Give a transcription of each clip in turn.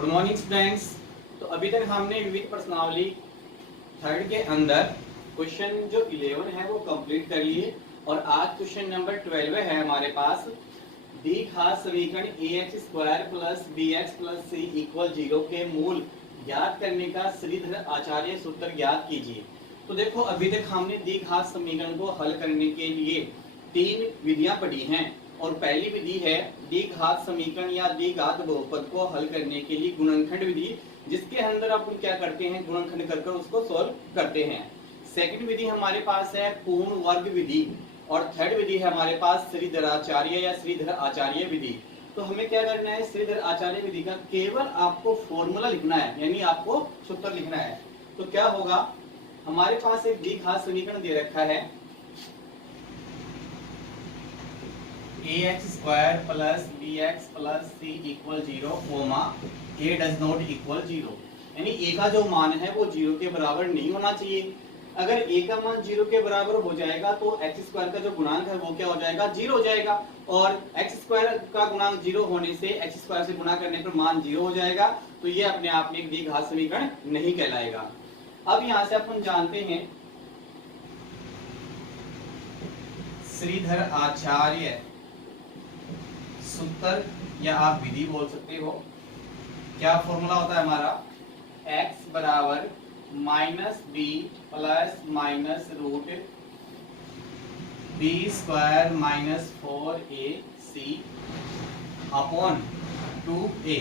Good morning students. तो अभी तक हमने विविध प्रश्नावली थर्ड के अंदर क्वेश्चन जो 11 है वो कंप्लीट कर लिए और आज क्वेश्चन नंबर 12 है हमारे पास। द्विघात समीकरण ax² plus bx plus c equal 0 के मूल ज्ञात करने का श्रीधर आचार्य सूत्र ज्ञात कीजिए। तो देखो अभी तक हमने द्विघात समीकरण को हल करने के लिए तीन विधियां पढ़ी हैं और पहली विधि है द्विघात समीकरण या द्विघात बहुपद को हल करने के लिए गुणनखंड विधि, जिसके अंदर अपन क्या करते हैं गुणनखंड करके उसको सॉल्व करते हैं। सेकंड विधि हमारे पास है पूर्ण वर्ग विधि और थर्ड विधि है हमारे पास श्रीधराचार्य या श्रीधर आचार्य विधि। तो हमें क्या करना है, श्रीधर आचार्य विधि का केवल आपको फॉर्मूला लिखना है, यानी आपको सूत्र लिखना है। तो क्या होगा, हमारे पास एक द्विघात समीकरण दे रखा है ax² plus bx plus c equal 0 comma a does not equal 0, यानी a का जो मान है वो 0 के बराबर नहीं होना चाहिए। अगर a का मान 0 के बराबर हो जाएगा तो x² का जो गुणांक है वो क्या हो जाएगा, 0 हो जाएगा और x² का गुणांक 0 होने से x² से गुणा करने पर मान 0 हो जाएगा। तो ये अपने आप में एक द्विघात समीकरण नहीं कहलाएगा। अब यहाँ से अपन जानते हैं श्रीधर आचार्य सूत्र या आप विधि बोल सकते हो। क्या फॉर्मूला होता है हमारा, x बराबर minus B plus minus root b² minus 4ac upon 2a।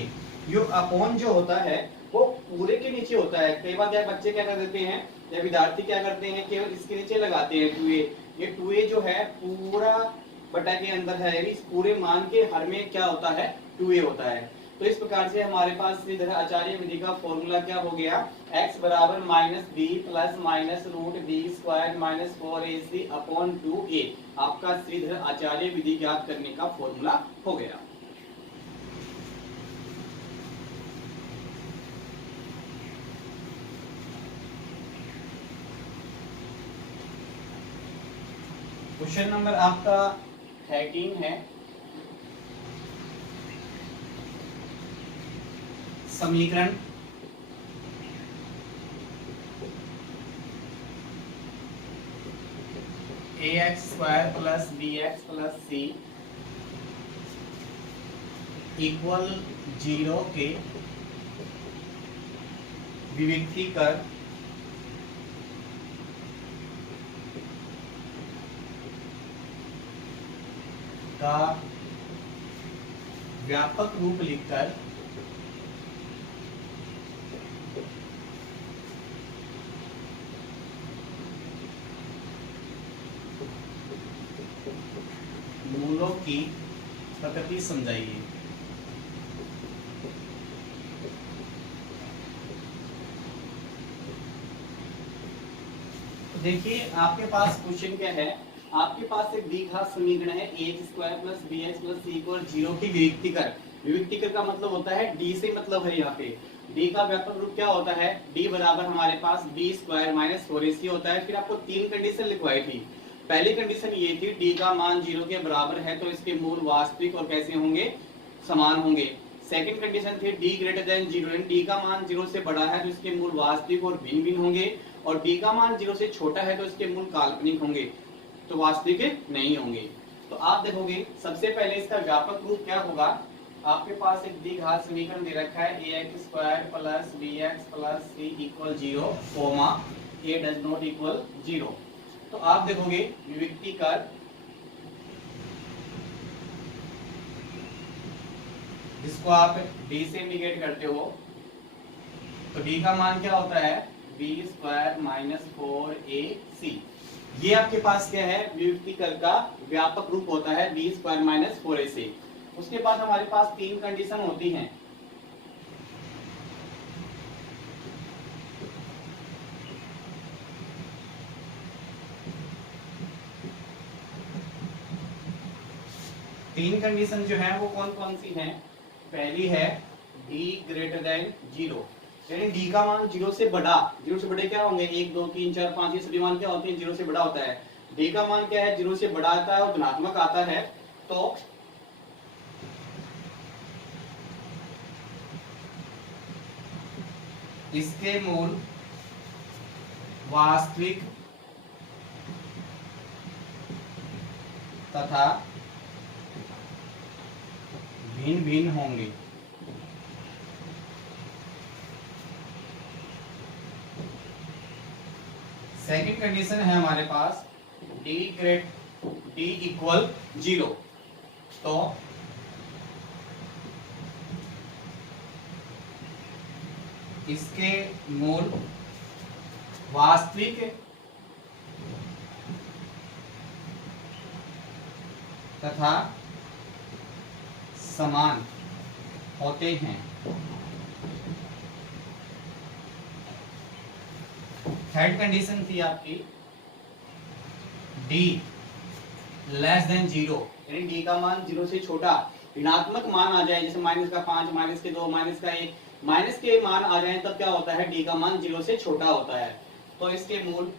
यो अपॉन जो होता है वो पूरे के नीचे होता है। कई बार क्या बच्चे क्या कर देते हैं या विद्यार्थी क्या करते हैं, केवल इसके नीचे लगाते हैं 2a। ये 2a जो है पूरा बटा के अंदर है, यानी इस पूरे मान के हर में क्या होता है, 2a होता है। तो इस प्रकार से हमारे पास श्रीधर आचार्य विधि का फॉर्मूला क्या हो गया, x बराबर minus B plus minus root b² minus 4ac upon 2a आपका श्रीधर आचार्य विधि ज्ञात करने का फॉर्मूला हो गया। क्वेश्चन नंबर आपका 13 है, समीकरण ax² plus bx plus c equal 0 के विविक्ति कर का व्यापक रूप लिखकर मूलों की प्रकृति समझाइए। देखिए आपके पास क्वेश्चन क्या है, आपके पास एक द्विघात समीकरण है ax² plus bx plus c equal 0 की विविक्ति कर। विविक्ति कर का मतलब होता है d से मतलब है, यहाँ पे d का व्यापक रूप क्या होता है, d बराबर हमारे पास b² माइनस 4ac होता है। फिर आपको तीन कंडीशन लिखवाई थी। पहली कंडीशन ये थी d का मान 0 के बराबर है तो इसके मूल वास्तविक और कैसे होंगे, समान होंगे। सेकंड कंडीशन थी d ग्रेटर देन 0, d का मान 0 से बड़ा है तो इसके मूल वास्तविक और भिन्न भिन्न होंगे और d का मान 0 से छोटा है तो इसके मूल काल्पनिक होंगे, तो वास्तविक नहीं होंगे। तो आप देखोगे सबसे पहले इसका व्यापक रूप क्या होगा, आपके पास एक द्विघात समीकरण दे रखा है ax² plus bx plus c equal 0 comma a does not equal 0। तो आप देखोगे विविक्ति कर जिसको आप d से इंडिकेट करते हो, तो d का मान क्या होता है, b² माइनस 4ac। ये आपके पास क्या है, विविक्ति कर का व्यापक रूप होता है b² माइनस 4ac। उसके बाद हमारे पास तीन कंडीशन होती हैं। तीन कंडीशन जो है वो कौन कौन सी हैं, पहली है d ग्रेटर देन 0, यानी d का मान 0 से बड़ा, 0 से बड़े क्या होंगे 1 2 3 4 5 ये सभी मान क्या होते हैं 0 से बड़ा होता है। d का मान क्या है 0 से बड़ा आता है और धनात्मक आता है, तो इसके मूल वास्तविक तथा भिन्न भिन्न होंगे। सेकंड कंडीशन है हमारे पास d इक्वल 0। तो इसके मूल वास्तविक तथा समान होते हैं। थर्ड कंडीशन थी आपकी d लेस देन 0, यानी d का मान 0 से छोटा ऋणात्मक मान आ जाए, जैसे माइनस का 5, माइनस के 2, माइनस का 1, माइनस के मान आ जाए, तब क्या होता है, d का मान 0 से छोटा होता है। तो इसके मूल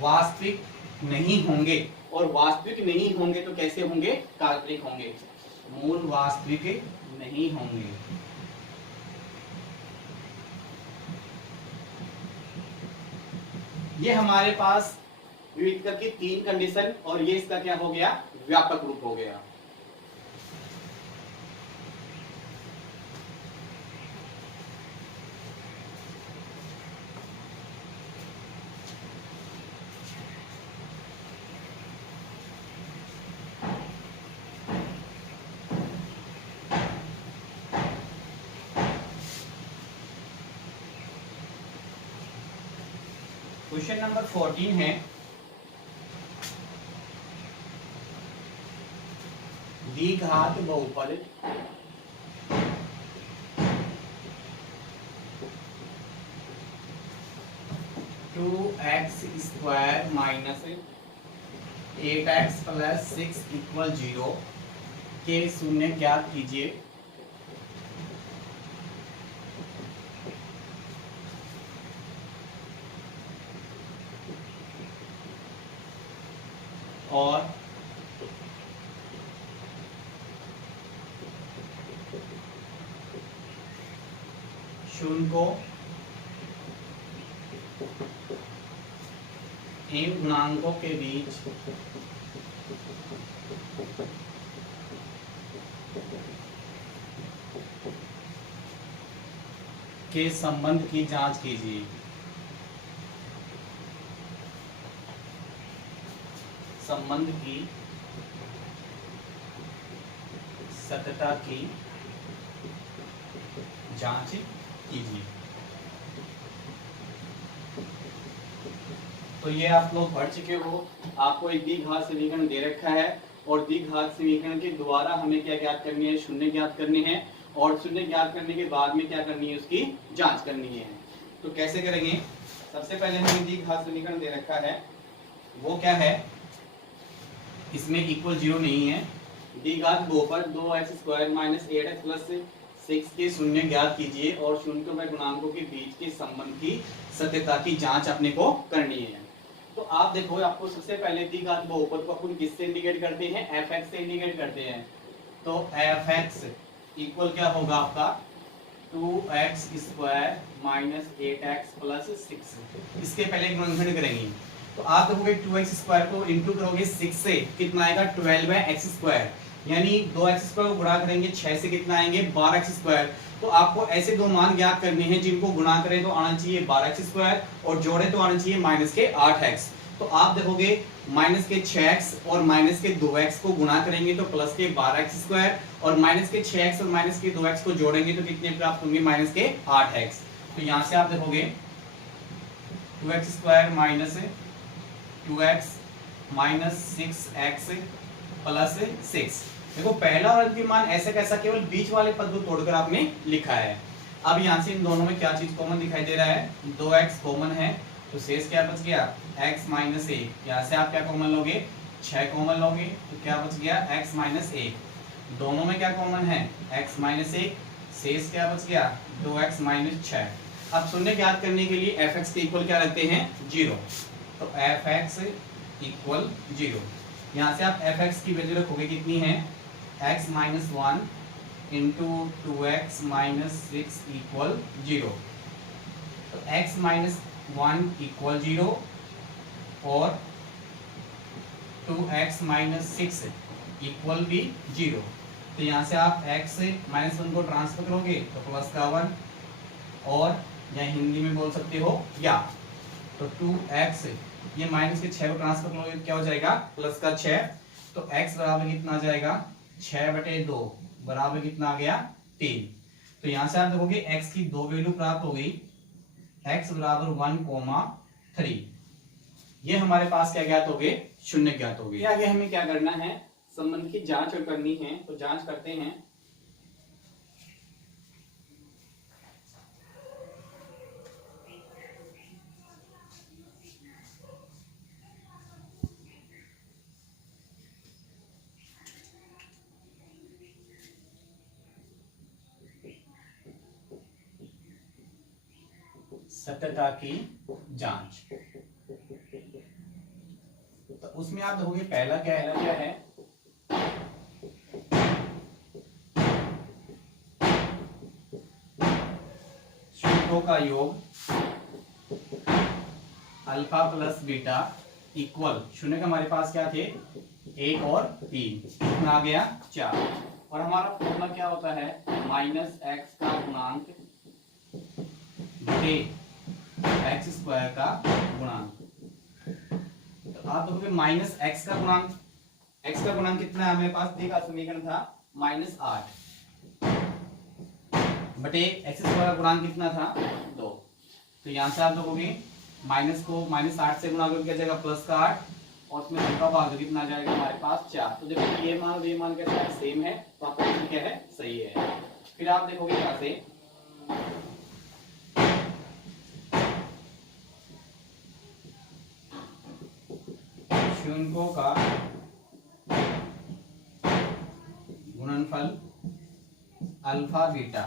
वास्तविक नहीं होंगे, और वास्तविक नहीं होंगे तो कैसे होंगे, काल्पनिक होंगे। मूल वास्तविक नहीं होंगे। ये हमारे पास विविधता की 3 कंडीशन, और ये इसका क्या हो गया, व्यापक रूप हो गया। क्वेश्चन नंबर 14 है, द्विघात बहुपद two x square minus 8x plus 6 equal 0 के शून्य ज्ञात कीजिए। और शून्य को इन गुणांकों के बीच के संबंध की जांच कीजिए। संबंध की सत्यता की जांच कीजिए। तो ये आप लोग पढ़ चुके हो, आपको एक द्विघात समीकरण दे रखा है, और द्विघात समीकरण के द्वारा हमें क्या ज्ञात करनी है, शून्य ज्ञात करने हैं, और शून्य ज्ञात करने के बाद में क्या करनी है, उसकी जांच करनी है। तो कैसे करेंगे, सबसे पहले हमें द्विघात समीकरण दे रखा है, वो क्या है, इसमें इक्वल 0 नहीं है। द्विघात बहुपद 2x square minus 8x plus 6 के शून्य ज्ञात कीजिए, और शून्य व गुणांकों के बीच के संबंध की सत्यता की जांच अपने को करनी है। तो आप देखो, आपको सबसे पहले द्विघात बहुपद को अपन किससे इंडिकेट करते हैं, fx से इंडिकेट करते हैं। तो fx इक्वल क्या होगा आपका, 2x square minus 8x plus 6। इसके पहले गुणनखंड करेंगे, तो आप देखोगे 2x स्क्वायर को इंटू करोगे 6 से, कितना आएगा, 12x स्क्वायर, यानी 2x स्क्वायर को गुणा करेंगे 6 से, कितना आएंगे, 12x स्क्वायर। तो आपको ऐसे दो मान ज्ञात करने हैं जिनको गुणा करें तो आना चाहिए 12x स्क्वायर, और जोड़े तो आना चाहिए माइनस के 8x। तो आप देखोगे माइनस के 6x और माइनस के 2x को गुणा करेंगे तो प्लस के 12x स्क्वायर, और माइनस के 6x और माइनस के 2x को जोड़ेंगे तो कितने प्राप्त होंगे, माइनस के 8x। तो यहाँ से आप देखोगे 2x square minus 2x minus 6x plus 6। देखो पहला और अंतिम मान ऐसे कैसा, केवल बीच वाले पद को तोड़कर आपने लिखा है। अब यहाँ से इन दोनों में क्या चीज कॉमन दिखाई दे रहा है, 2x कॉमन है, तो शेष क्या बच गया, x माइनस 1। यहाँ से आप क्या कॉमन लोगे, 6 कॉमन लोगे, तो क्या बच गया, x माइनस 1। दोनों में क्या कॉमन है, x माइनस 1, शेष क्या बच गया, 2x माइनस 6। अब शून्य ज्ञात करने के लिए fx के इक्वल क्या रखते हैं, 0। तो fx इक्वल 0। यहाँ से आप fx की वैल्यू रखोगे कितनी है, x minus 1 into 2x minus 6 equal 0। तो x माइनस 1 इक्वल 0 और 2x माइनस 6 इक्वल भी 0। तो यहाँ से आप x माइनस 1 को ट्रांसफर करोगे तो प्लस का 1, और या हिंदी में बोल सकते हो या। तो 2x ये माइनस के 6 को ट्रांसफर करोगे क्या हो जाएगा, प्लस का 6। तो x बराबर कितना आ जाएगा, 6/2 बराबर कितना आ गया, 3। तो यहाँ से आप देखोगे x की दो वैल्यू प्राप्त हो गई, x बराबर 1,3। ये हमारे पास क्या ज्ञात हो गए, शून्य ज्ञात हो गए। आगे हमें क्या करना है, संबंध की जांच और करनी है। तो जांच करते हैं। सत्यता की जांच। तो उसमें आप देखोगे पहला क्या है, शून्यों का योग अल्फा प्लस बीटा इक्वल, शून्य का हमारे पास क्या थे, 1 और 3, कितना आ गया, 4। और हमारा फॉर्मूला क्या होता है, माइनस एक्स का गुणांक एक्स स्क्वायर का गुणांक। तो आप देखोगे माइनस एक्स का गुणांक कितना है, हमारे पास देखा समीकरण था -8 बटे एक्स स्क्वायर का गुणांक कितना था, 2। तो यहाँ से आप देखोगे माइनस को -8 से गुणा करके जाएगा प्लस का 8, और उसमें 2 का भाग कितना आ जाएगा हमारे पास 4। तो देखो ये मान और ये मान कैसा है, सेम है, तो आपका आंसर क्या है, सही है। फिर आप देखोगे यहाँ से शून्यों का गुणनफल अल्फा बीटा,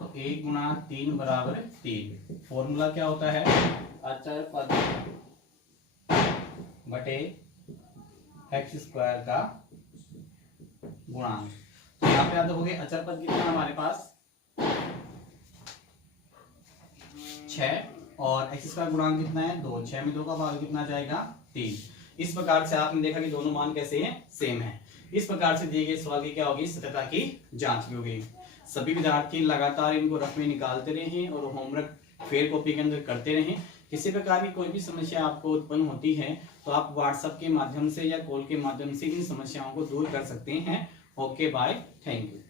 तो 1 गुणा 3 बराबर 3। फॉर्मूला क्या होता है, अचर पद बटे एक्स स्क्वायर का गुणांक। तो यहाँ पे आप देखोगे अचर पद कितना हमारे पास 6, और एक्स स्क्वायर गुणांक कितना है, 2। 6 में 2 का भाग कितना जाएगा, 3। इस प्रकार से आपने देखा कि दोनों मान कैसे हैं, सेम है। इस प्रकार से दिए गए सवाल की क्या होगी, सत्यता की जांच भी होगी। सभी विद्यार्थी लगातार इनको रफ में निकालते रहें और होमवर्क फेयर कॉपी के अंदर करते रहें। किसी प्रकार की कोई भी समस्या आपको उत्पन्न होती है तो आप व्हाट्सएप के माध्यम से या कॉल के माध्यम से इन समस्याओं को दूर कर सकते हैं। Okay bye, thank you.